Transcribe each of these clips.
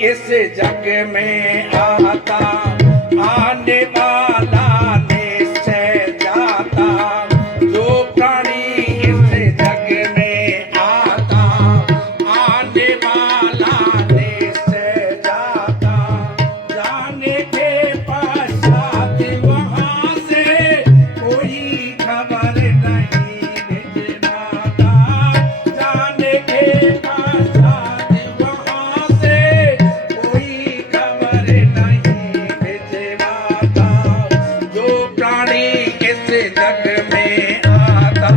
इस जग में आता, आने वाला निश्चय जाता। जो प्राणी इस जग में आता, आने वाला निश्चय जाता। जाने के पश्चात वहाँ से कोई खबर नहीं भिजवाता। जाने के पश्चात वहाँ से कोई खबर नहीं भिजवाता। जो प्राणी इस जग में आता,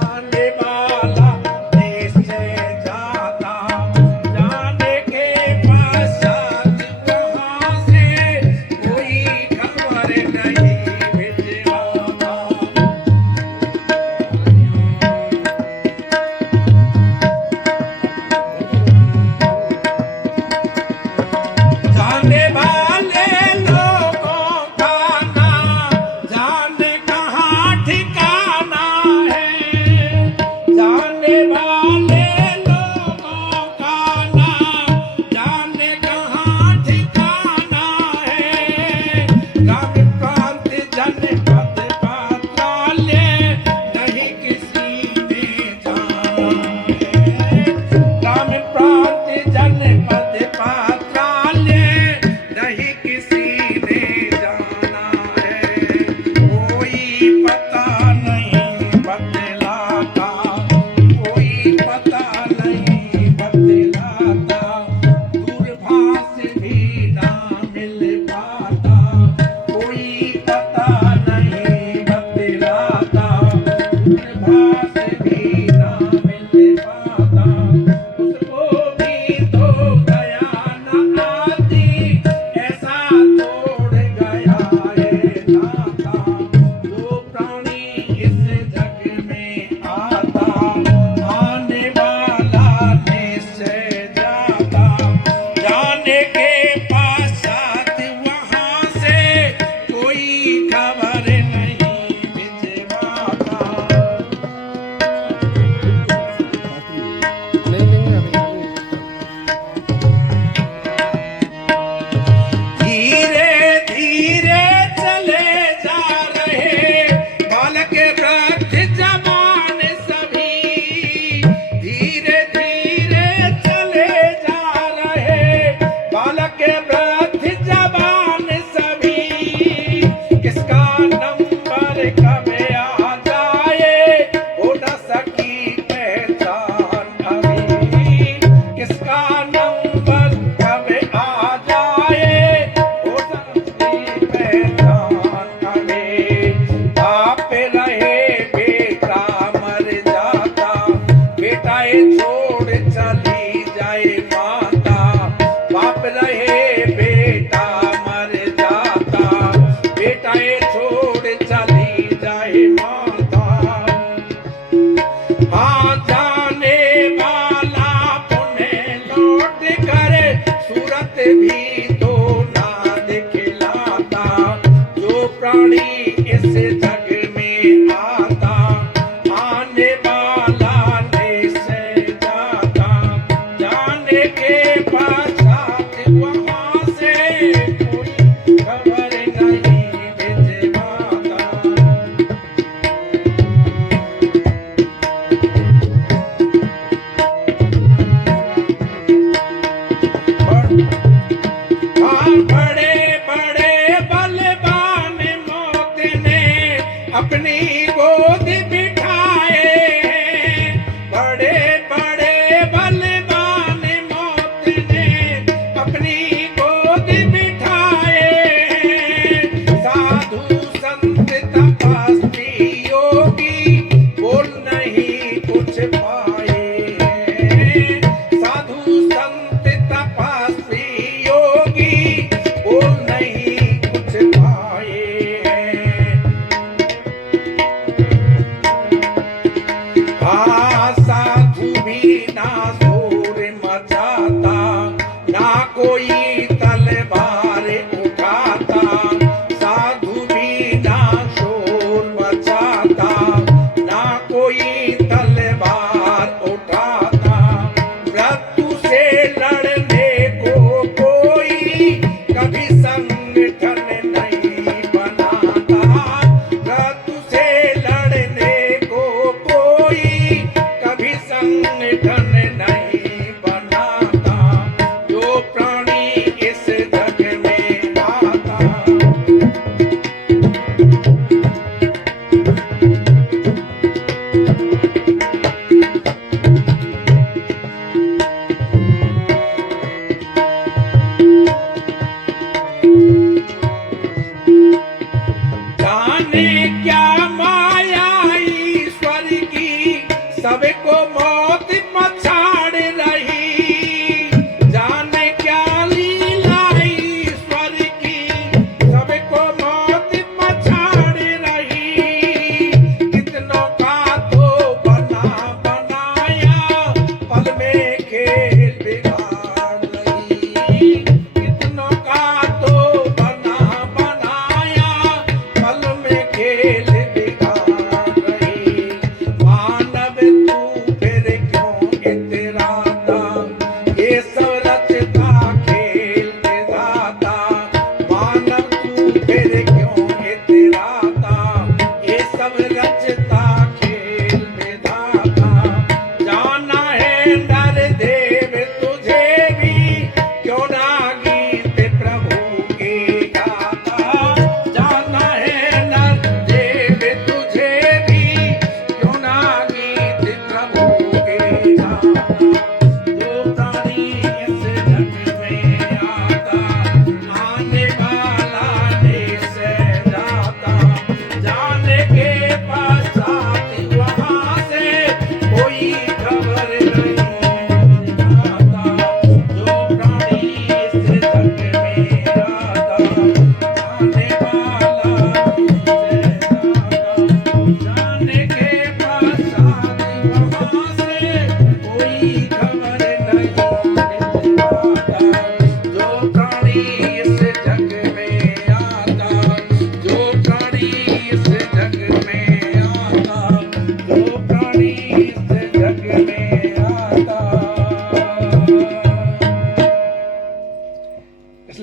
आने वाला निश्चय जाता। जाने के पश्चात वहाँ से कोई खबर नहीं भिजवाता। जाने वाले लोगों का ना जाने कहाँ ठिकाना है। जाने वाले लोगों का ना जाने कहाँ ठिकाना है। ग्रामीण प्रांत जनपद पात्रालय नहीं किसी ने जाना है। ग्रामीण प्रांत जनपद पात्रालय नहीं किसी ने जाना है। कोई पता नहीं बतलाता, कोई पता नहीं बतलाता। दूरभाष भी ना मिल पाता, कोई पता नहीं बतलाता। दूरभाष भी ना मिल पाता। उसको भी तो दया न आती, ऐसा तोड़ गया है नाता। जो प्राणी इस जग में आता, आने वाला निश्चय जाता। जाने के पश्चात वहाँ से कोई खबर नहीं भिजवाता। धीरे धीरे चले जा रहे बालक वृद्ध जवान सभी। धीरे धीरे चले जा रहे बालक वृद्ध जवान सभी। किसका नंबर कब आ जाए हो न सकी पहचान अभी। किसका नंबर कब आ जाए हो न सकी पहचान अभी। बाप रहे बेटा मर जाता, बेटाए छोड़ चली जाए माता। बाप रहे बेटा मर जाता, बेटाए छोड़ चली जाए माता। हाँ जाने वाला पुण्य लौट कर सूरत भी तो ना दिखलाता। जो प्राणी इस जग में आता, आने वाला निश्चय जाता। जाने के पश्चात वहाँ से कोई खबर नहीं भिजवाता। बड़े बड़े बलवान मौत ने अपनी गोद बिठाए हैं। बड़े बड़े बलवान मौत ने अपनी गोद बिठाए हैं। साधु संत तपस्वी योगी बोल नहीं कुछ पाए हैं। साधु संत तपस्वी योगी बोल नहीं कुछ पाए हैं। हाँ साधु भी ना शोर मचाता, ना कोई तलवार उठाता। साधु भी ना शोर मचाता, ना कोई तलवार उठाता। मृत्यु से लड़ने को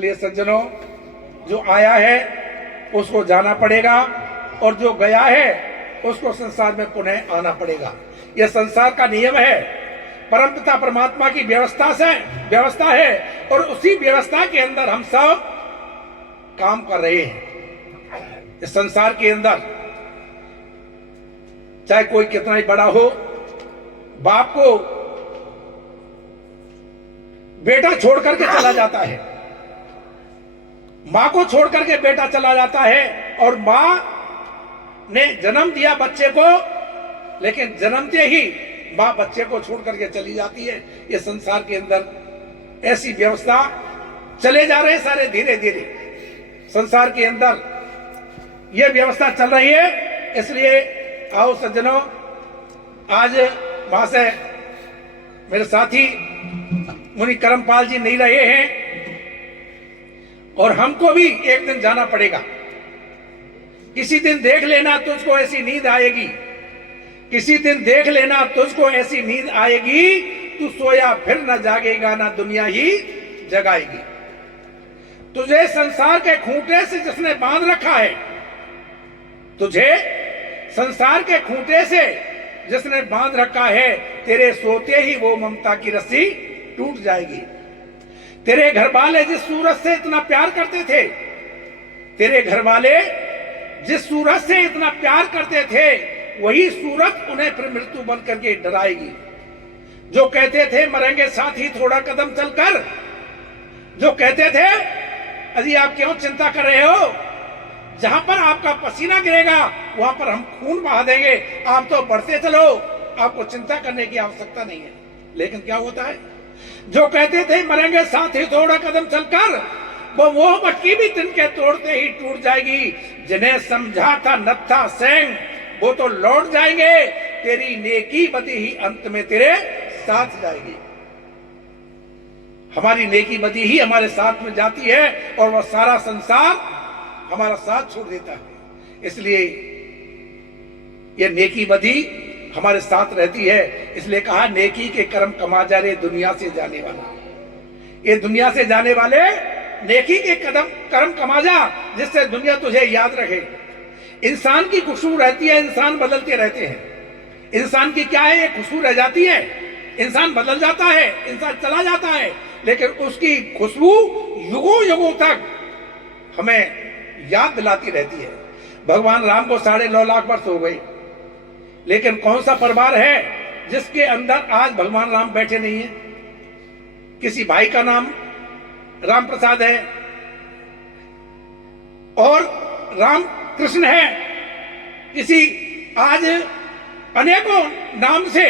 इसलिए सज्जनों, जो आया है उसको जाना पड़ेगा और जो गया है उसको संसार में पुनः आना पड़ेगा। यह संसार का नियम है, परमपिता परमात्मा की व्यवस्था है और उसी व्यवस्था के अंदर हम सब काम कर रहे हैं। इस संसार के अंदर चाहे कोई कितना ही बड़ा हो, बाप को बेटा छोड़ करके चला जाता है, मां को छोड़ करके बेटा चला जाता है, और मां ने जन्म दिया बच्चे को, लेकिन जन्मते ही मां बच्चे को छोड़ करके चली जाती है। ये संसार के अंदर ऐसी व्यवस्था चले जा रहे सारे, धीरे धीरे संसार के अंदर यह व्यवस्था चल रही है। इसलिए आओ सज्जनों, आज वहां से मेरे साथी मुनि करमपाल जी नहीं रहे हैं और हमको भी एक दिन जाना पड़ेगा। किसी दिन देख लेना तुझको ऐसी नींद आएगी, किसी दिन देख लेना तुझको ऐसी नींद आएगी, तू सोया फिर न जागेगा, ना दुनिया ही जगाएगी। तुझे संसार के खूंटे से जिसने बांध रखा है, तुझे संसार के खूंटे से जिसने बांध रखा है, तेरे सोते ही वो ममता की रस्सी टूट जाएगी। तेरे घर वाले जिस सूरज से इतना प्यार करते थे, तेरे घर वाले जिस सूरज से इतना प्यार करते थे, वही सूरज उन्हें फिर मृत्यु बन करके डराएगी। जो कहते थे मरेंगे साथ ही थोड़ा कदम चलकर, जो कहते थे अजी आप क्यों चिंता कर रहे हो, जहां पर आपका पसीना गिरेगा वहां पर हम खून बहा देंगे, आप तो बढ़ते चलो, आपको चिंता करने की आवश्यकता नहीं है। लेकिन क्या होता है, जो कहते थे मरेंगे साथ ही थोड़ा कदम चलकर, वो मटकी भी तिनके तोड़ते ही टूट जाएगी। जिन्हें समझा था नत्था सेंग, वो तो लौट जाएंगे, तेरी नेकी बदी ही अंत में तेरे साथ जाएगी। हमारी नेकी बदी ही हमारे साथ में जाती है और वह सारा संसार हमारा साथ छोड़ देता है। इसलिए यह नेकी बदी हमारे साथ रहती है। इसलिए कहा नेकी के कर्म कमा जा रे दुनिया से जाने वाला। ये दुनिया से जाने वाले नेकी के कर्म कमा जा, जिससे दुनिया तुझे याद रखे। इंसान की खुशबू रहती है, इंसान बदलते रहते हैं। इंसान की क्या है, ये खुशबू रह जाती है, इंसान बदल जाता है, इंसान चला जाता है, लेकिन उसकी खुशबू युगों युगों तक हमें याद दिलाती रहती है। भगवान राम को 9.5 लाख वर्ष हो गए, लेकिन कौन सा परिवार है जिसके अंदर आज भगवान राम बैठे नहीं है? किसी भाई का नाम राम प्रसाद है और राम कृष्ण है, किसी आज अनेकों नाम से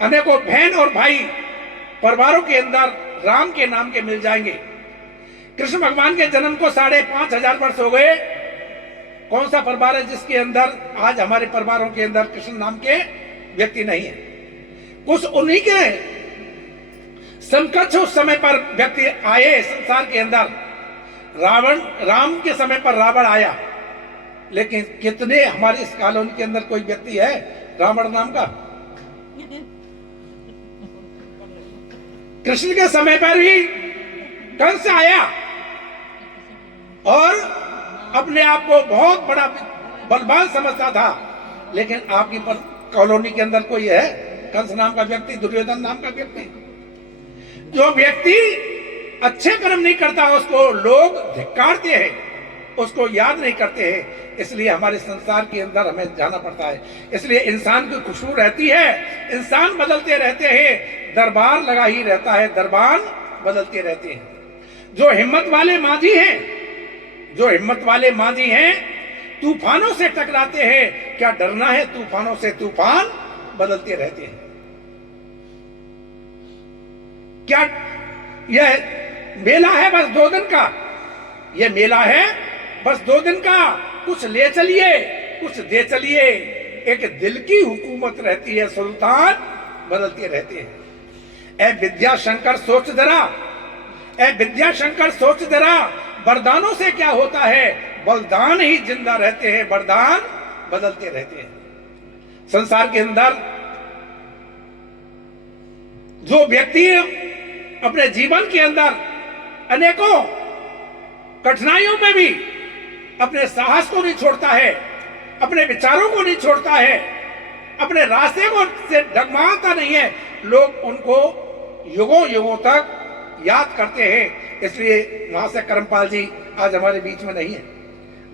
अनेकों बहन और भाई परिवारों के अंदर राम के नाम के मिल जाएंगे। कृष्ण भगवान के जन्म को 5,500 वर्ष हो गए। कौन सा परिवार है जिसके अंदर आज हमारे परिवारों के अंदर कृष्ण नाम के व्यक्ति नहीं है? कुछ उन्हीं के समकक्ष उस समय पर व्यक्ति आए संसार के अंदर। राम के समय पर रावण आया, लेकिन कितने हमारे इस कॉलोनी के अंदर कोई व्यक्ति है रावण नाम का? कृष्ण के समय पर भी कंस आया और अपने आप को बहुत बड़ा बलवान समझता था, लेकिन आपकी कॉलोनी के अंदर कोई है कंस नाम का व्यक्ति, दुर्योधन नाम का व्यक्ति? जो व्यक्ति अच्छे कर्म नहीं करता उसको लोग धिक्कारते हैं, उसको याद नहीं करते हैं। इसलिए हमारे संसार के अंदर हमें जाना पड़ता है। इसलिए इंसान की खुशबू रहती है, इंसान बदलते रहते हैं, दरबार लगा ही रहता है, दरबार बदलते रहते हैं। जो हिम्मत वाले मांझी हैं, जो हिम्मत वाले मांझी हैं, तूफानों से टकराते हैं। क्या डरना है तूफानों से? तूफान बदलते रहते हैं। क्या यह मेला है बस 2 दिन का? यह मेला है बस 2 दिन का। कुछ ले चलिए, कुछ दे चलिए। एक दिल की हुकूमत रहती है, सुल्तान बदलते रहते हैं। ए विद्याशंकर सोच जरा, ए विद्याशंकर सोच जरा, वरदानों से क्या होता है? बलिदान ही जिंदा रहते हैं, वरदान बदलते रहते हैं। संसार के अंदर जो व्यक्ति अपने जीवन के अंदर अनेकों कठिनाइयों में भी अपने साहस को नहीं छोड़ता है, अपने विचारों को नहीं छोड़ता है, अपने रास्ते को से डगमगाता नहीं है। लोग उनको युगों युगों तक याद करते हैं। इसलिए वहां से करमपाल जी आज हमारे बीच में नहीं है।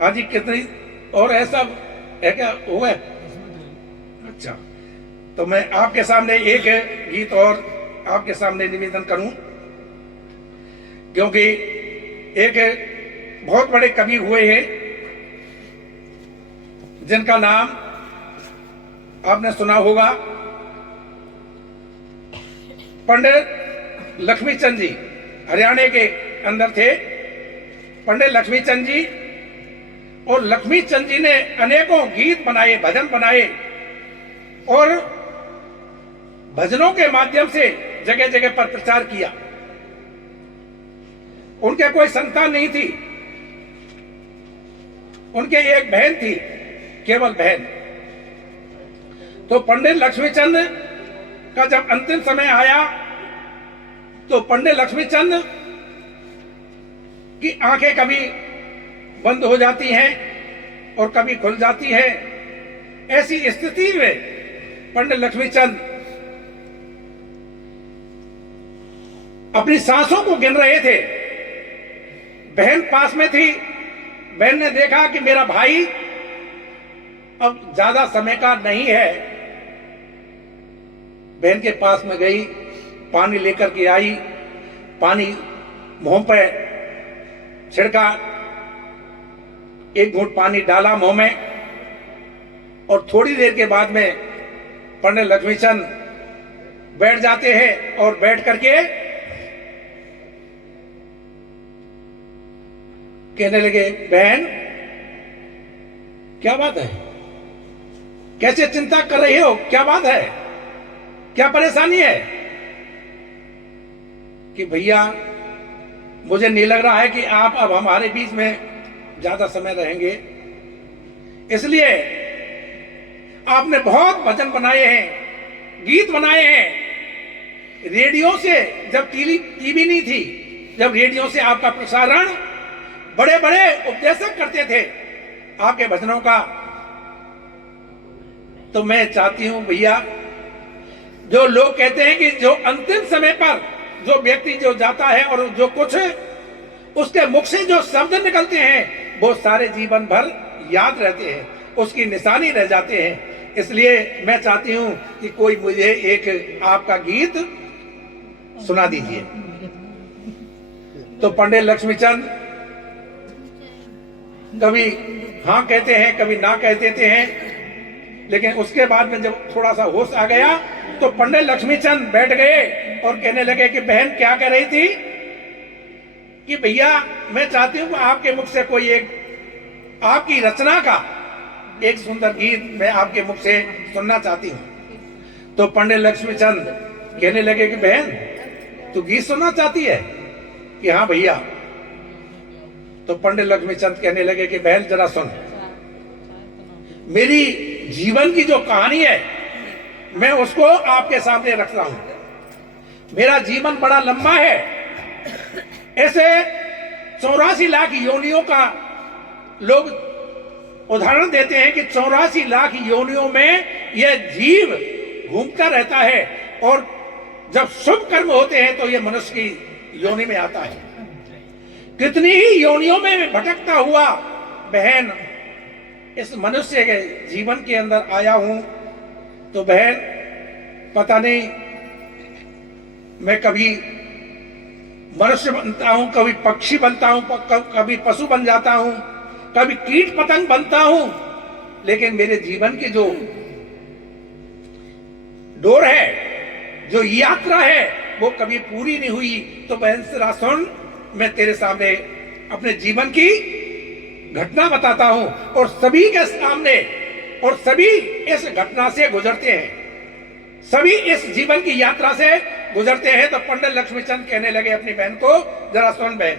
हाँ जी, कितनी और है सब है क्या हो गए? अच्छा, तो मैं आपके सामने एक गीत और आपके सामने निवेदन करूं, क्योंकि एक बहुत बड़े कवि हुए हैं जिनका नाम आपने सुना होगा, पंडित लक्ष्मीचंद जी। हरियाणा के अंदर थे पंडित लक्ष्मीचंद जी, और लक्ष्मीचंद जी ने अनेकों गीत बनाए, भजन बनाए, और भजनों के माध्यम से जगह जगह पर प्रचार किया। उनके कोई संतान नहीं थी, उनके एक बहन थी, केवल बहन। तो पंडित लक्ष्मीचंद का जब अंतिम समय आया तो पंडित लक्ष्मीचंद की आंखें कभी बंद हो जाती हैं और कभी खुल जाती है। ऐसी स्थिति में पंडित लक्ष्मीचंद अपनी सांसों को गिन रहे थे। बहन पास में थी। बहन ने देखा कि मेरा भाई अब ज्यादा समय का नहीं है। बहन के पास में गई, पानी लेकर के आई, पानी मुंह पे छिड़का, एक घूंट पानी डाला मुंह में, और थोड़ी देर के बाद में पंडित लक्ष्मीचंद बैठ जाते हैं और बैठ करके कहने लगे, बहन क्या बात है, कैसे चिंता कर रही हो, क्या बात है, क्या परेशानी है? कि भैया मुझे नहीं लग रहा है कि आप अब हमारे बीच में ज्यादा समय रहेंगे, इसलिए आपने बहुत भजन बनाए हैं, गीत बनाए हैं। रेडियो से, जब टीवी नहीं थी, जब रेडियो से आपका प्रसारण बड़े बड़े उपदेशक करते थे आपके भजनों का, तो मैं चाहती हूं भैया, जो लोग कहते हैं कि जो अंतिम समय पर जो व्यक्ति जो जाता है और जो कुछ उसके मुख से जो शब्द निकलते हैं वो सारे जीवन भर याद रहते हैं, उसकी निशानी रह जाते हैं। इसलिए मैं चाहती हूं कि कोई मुझे एक आपका गीत सुना दीजिए। तो पंडित लक्ष्मीचंद कभी हाँ कहते हैं, कभी ना कह देते हैं, लेकिन उसके बाद में जब थोड़ा सा होश आ गया तो पंडित लक्ष्मीचंद बैठ गए और कहने लगे कि बहन क्या कह रही थी? कि भैया मैं चाहती हूं कि आपके मुख से कोई एक आपकी रचना का एक सुंदर गीत मैं आपके मुख से सुनना चाहती हूं। तो पंडित लक्ष्मीचंद कहने लगे कि बहन तू गीत सुनना चाहती है? कि हाँ भैया। तो पंडित लक्ष्मीचंद कहने लगे कि बहन जरा सुन, मेरी जीवन की जो कहानी है मैं उसको आपके सामने रख रहा हूं। मेरा जीवन बड़ा लंबा है। ऐसे 84 लाख योनियों का लोग उदाहरण देते हैं कि 84 लाख योनियों में यह जीव घूमता रहता है, और जब शुभ कर्म होते हैं तो यह मनुष्य की योनि में आता है। कितनी ही योनियों में भटकता हुआ बहन इस मनुष्य के जीवन के अंदर आया हूं। तो बहन पता नहीं मैं कभी मनुष्य बनता हूं, कभी पक्षी बनता हूं, कभी पशु बन जाता हूं, कभी कीट पतंग बनता हूं, लेकिन मेरे जीवन की जो डोर है, जो यात्रा है, वो कभी पूरी नहीं हुई। तो बहन जरा सुन, मैं तेरे सामने अपने जीवन की घटना बताता हूं, और सभी के सामने, और सभी इस घटना से गुजरते हैं, सभी इस जीवन की यात्रा से गुजरते हैं। तो पंडित लक्ष्मीचंद कहने लगे अपनी बहन को, जरा सुन बहन।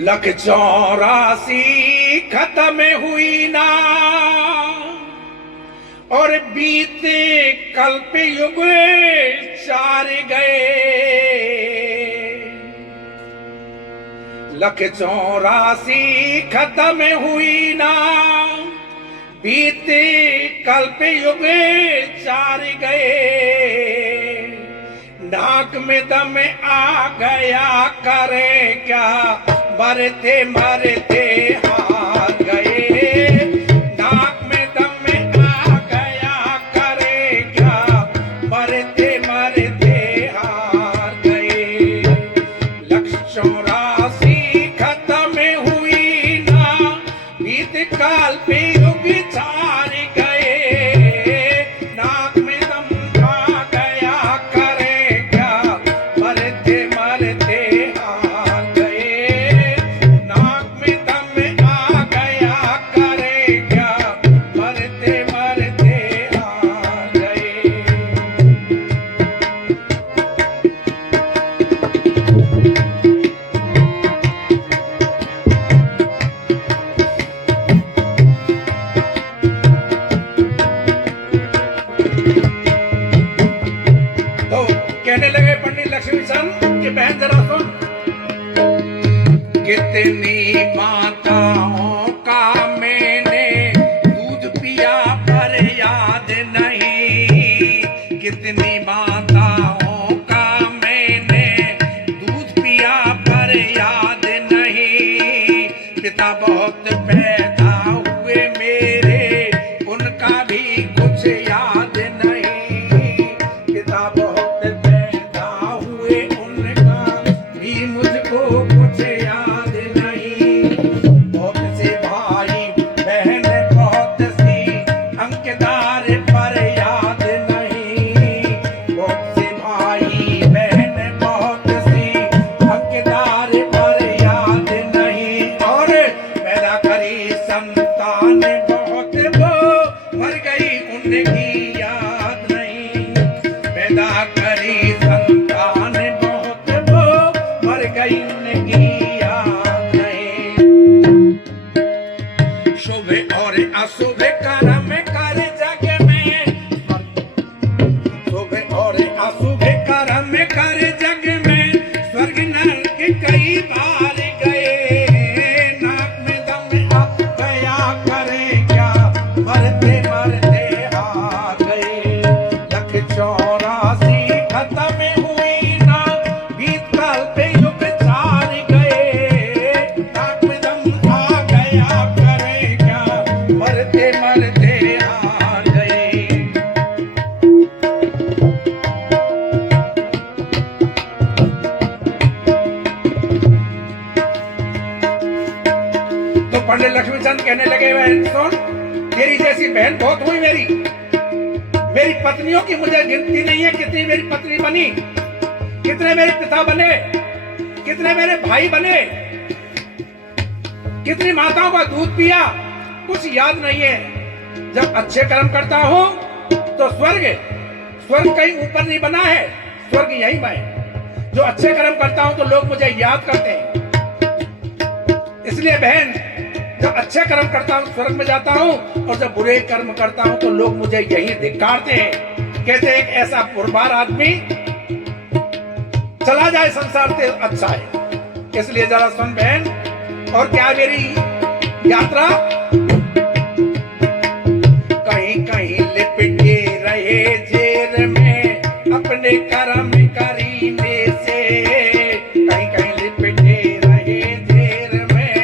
लख 84 खत्म हुई ना, और बीते कल्प युग चार गए, 184 खत्म हुई ना, बीते कल्प युग चार गए, नाक में दम आ गया करे क्या, मरते मरते हार गए, नाक में दम आ गया करे क्या, मरते मरते हार गए, 184 खत्म हुई ना, बीत काल पे युग चार गए, नाक में दम आ गया करे क्या, मरते मरते हार गए, नाक में दम आ गया करे क्या, मरते मरते हार गए। तो कहने लगे पंडित लक्ष्मी चंद कि बहन जरा सुन, कितनी माताओं का मैंने दूध पिया पर याद नहीं, कितनी माताओं का मैंने दूध पिया पर याद नहीं, पिता बहुत पैदा हुए मेरे उनका भी कुछ याद नहीं, पिता बहुत पैदा हुए उनका भी मुझको कुछ याद नहीं, बहुत से भाई बहन बहुत सी अंकदार पर याद नहीं, बहुत से भाई बहन बहुत सी अंकदार पर याद नहीं, और पैदा करी संतान बहुत वो मर गई उनकी याद नहीं, पैदा करी संतान बहुत वो मर गई उनकी याद नहीं, शुभ और अशुभ कर्म कर जग में, शुभ और अशुभ कर्म कर जग में, स्वर्ग नरक कई बार गए, नाक में दम आ गया करे क्या, मरते मरते हार गए, 184 खत्म हुई ना, बीत काल पे युग चार गए, नाक में दम आ गया करे क्या, मरते मरते हार गए। तो पंडित लक्ष्मीचंद कहने लगे बहन सुन, तेरी जैसी बहन बहुत हुई मेरी, मेरी पत्नियों की मुझे गिनती नहीं है, कितनी मेरी पत्नी बनी, कितने मेरे पिता बने, कितने मेरे भाई बने, कितनी माताओं का दूध पिया, कुछ याद नहीं है। जब अच्छे कर्म करता हूं तो स्वर्ग, स्वर्ग कहीं ऊपर नहीं बना है, स्वर्ग यहीं मैं, जो अच्छे कर्म करता हूं तो लोग मुझे याद करते हैं, इसलिए बहन जब अच्छे कर्म करता हूं स्वर्ग में जाता हूं, और जब बुरे कर्म करता हूं तो लोग मुझे यही धिक्कारते हैं, कहते हैं एक ऐसा पुरबार आदमी चला जाए संसार से अच्छा है। इसलिए जरा सुन बहन, और क्या मेरी यात्रा, कहीं कहीं लिपटे रहे जेर में अपने कर्म करीने से, कहीं कहीं लिपटे रहे जेर में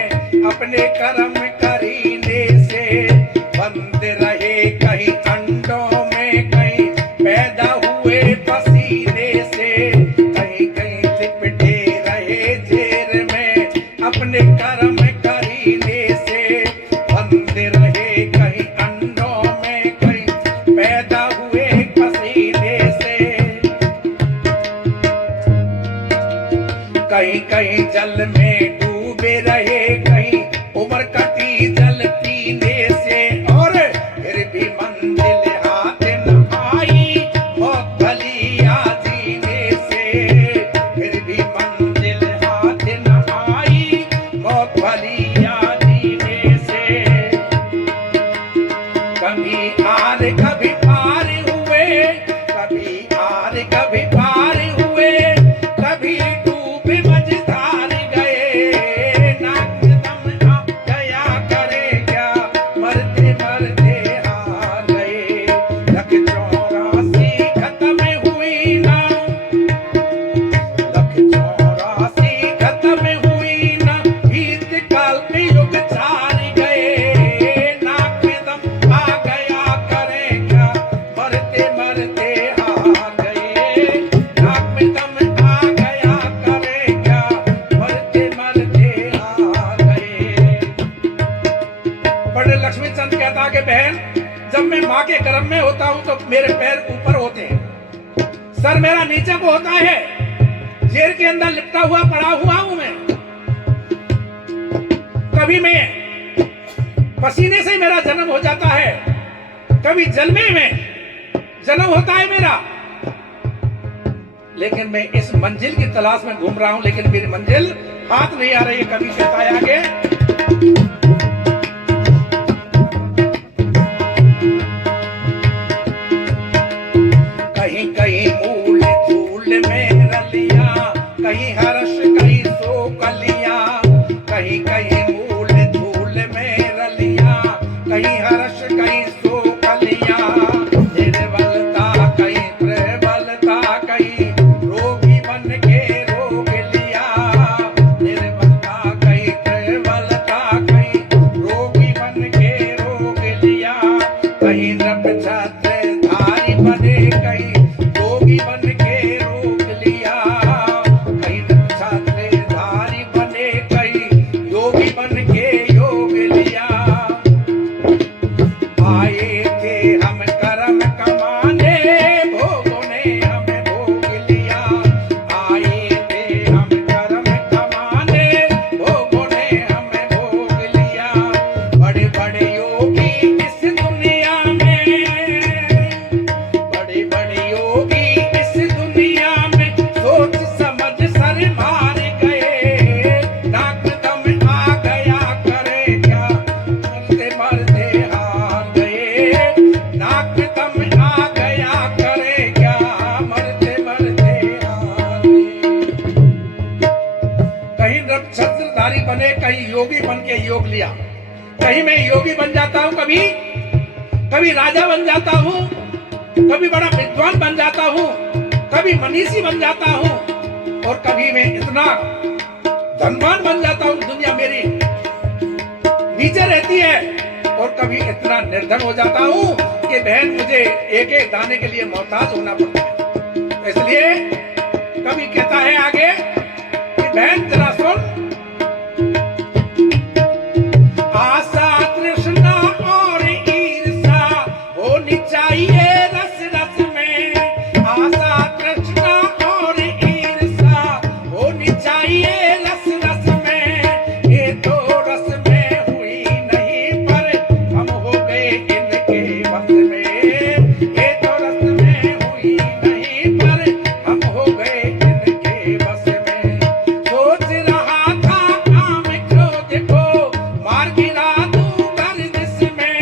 अपने कर्म करीने से, बंद रहे कहीं अंडों में, कहीं पैदा हुए पसीने से, कहीं कहीं लिपटे रहे जेर में अपने कर्म करीने से, बंद पंडित लक्ष्मीचंद कहता कि बहन, जब मैं माँ के गर्भ में होता हूँ तो मेरे पैर ऊपर होते हैं, सर मेरा नीचे को होता है, जेल के अंदर लिपटा हुआ पड़ा हुआ हूं मैं। कभी मैं पसीने से मेरा जन्म हो जाता है, कभी जलने में जन्म होता है मेरा, लेकिन मैं इस मंजिल की तलाश में घूम रहा हूं, लेकिन मेरी मंजिल हाथ नहीं आ रही है। कभी कहता है आगे, कहीं कहीं मूल धूल में रलिया, कहीं हर्ष कहीं शोकलिया, कहीं कहीं मूल धूल में रलिया, कहीं हर्ष कहीं शोकलिया, निर्बलता कहीं प्रबलता, कहीं रोगी बन के रोग लिया, निर्बलता कहीं प्रबलता, कहीं रोगी बन के रोग लिया, कहीं नृप छत्रधारी बने, कहीं योगी बन के रोग लिया, कहीं नृप छत्रधारी बने, कहीं योगी बन के योग लिया। आए थे हम कर्म कमाने, भोगों ने हमें भोग लिया, आए थे हम कर्म कमाने, भोगों ने हमें भोग लिया। बड़े बड़े योगी इस दुनिया में, बड़े बड़े योगी इस दुनिया में, सोच समझ सर मार गए, नाक दम आ गया करे क्या, मरते मरते हार गए, नाक दम आ गया करे क्या, मरते मरते हार गए। कहीं नृप छत्रधारी बने, कहीं योगी बन के योग लिया, कहीं मैं योगी बन जाता हूं, कभी राजा बन जाता हूं, कभी बड़ा विद्वान बन जाता हूं, कभी मनीषी बन जाता हूं, और कभी मैं इतना धनवान बन जाता हूं, दुनिया मेरी नीचे रहती है, और कभी इतना निर्धन हो जाता हूं कि बहन मुझे एक एक दाने के लिए मोहताज होना पड़ता है। इसलिए कभी कहता है आगे कि बहन जरा सुन, आशा तृष्णा और ईर्षा होनी चाहिए रस रस में, आशा तृष्णा और ईर्षा होनी चाहिए रस रस में, ये तो रस में हुई नहीं पर हम हो गए इनके बस में, ये तो रस में हुई नहीं पर हम हो गए इनके बस में। सोच रहा था काम क्रोध को मार गिरा दूं गर्दिश में,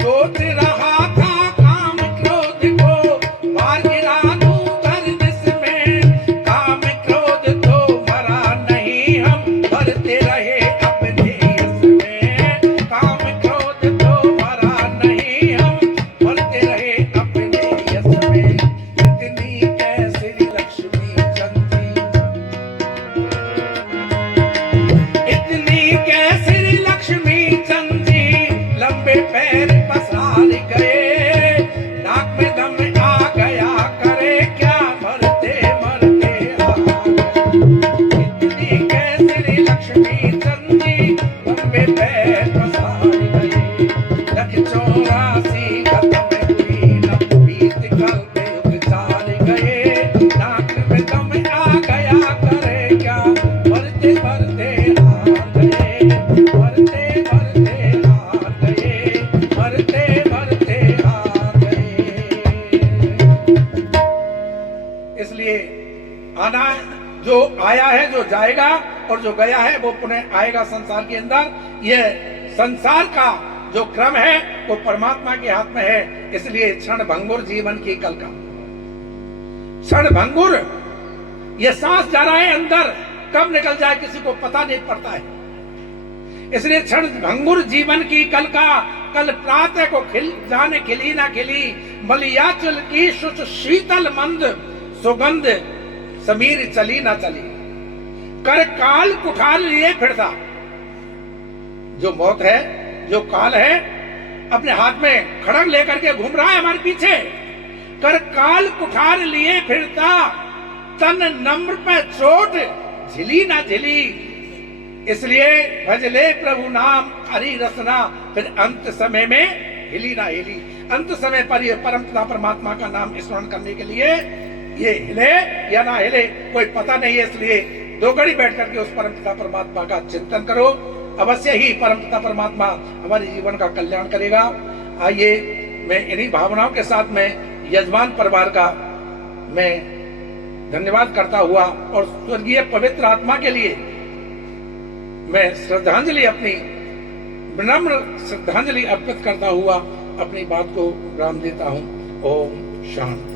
सोच रहा था काम क्रोध को मार गिरा दूं गर्दिश में, काम क्रोध तो मरा नहीं हम भरते रहे अपने यश में, काम क्रोध तो मरा नहीं हम भरते रहे अपने यश में। इतनी कैसी लक्ष्मी चंदी, इतनी कैसी लक्ष्मी चंदी, लंबे पैर पसार गए, नाक में दम आ गया करे क्या, मरते मरते हार गए। इतनी कैसी लक्ष्मी चंदी, लंबे पैर पसार गए, लख 84 खत्म हुई न बीत करते उपचार गए, नाक में दम आ गया करे क्या, मरते मरते हार गए, मरते मरते हार गए, मरते मरते हार गए। इसलिए आना जो आया है, जो जाएगा, और जो गया है वो पुनः आएगा संसार के अंदर। यह संसार का जो क्रम है वो परमात्मा के हाथ में है। इसलिए क्षण भंगुर जीवन की कल का क्षण भंगुर, ये सांस जा रहा है अंदर, कब निकल जाए किसी को पता नहीं पड़ता है। इसलिए क्षण भंगुर जीवन की कल का, कल प्रातः को खिल जाने खिली ना खिली, मलियाचल की शुच शीतल मंद सुगंध, समीर चली ना चली, कर काल कुठार लिए फिरता। जो मौत है, जो काल है, अपने हाथ में खड़ग लेकर के घूम रहा है हमारे पीछे, कर काल कुठार लिए फिरता, तन नम्र पे चोट झिली ना झिली, इसलिए भज ले प्रभु नाम हरि रसना, फिर अंत समय में हिली ना हिली। अंत समय पर ये परम पिता परमात्मा का नाम स्मरण करने के लिए ये हिले या ना हिले कोई पता नहीं है। इसलिए दो घड़ी बैठ करके उस परम पिता परमात्मा का चिंतन करो, अवश्य ही परम पिता परमात्मा हमारे जीवन का कल्याण करेगा। आइए मैं इन्हीं भावनाओं के साथ में यजमान परिवार का मैं धन्यवाद करता हुआ और स्वर्गीय पवित्र आत्मा के लिए मैं श्रद्धांजलि, अपनी विनम्र श्रद्धांजलि अर्पित करता हुआ अपनी बात को विराम देता हूं। ओम शांति।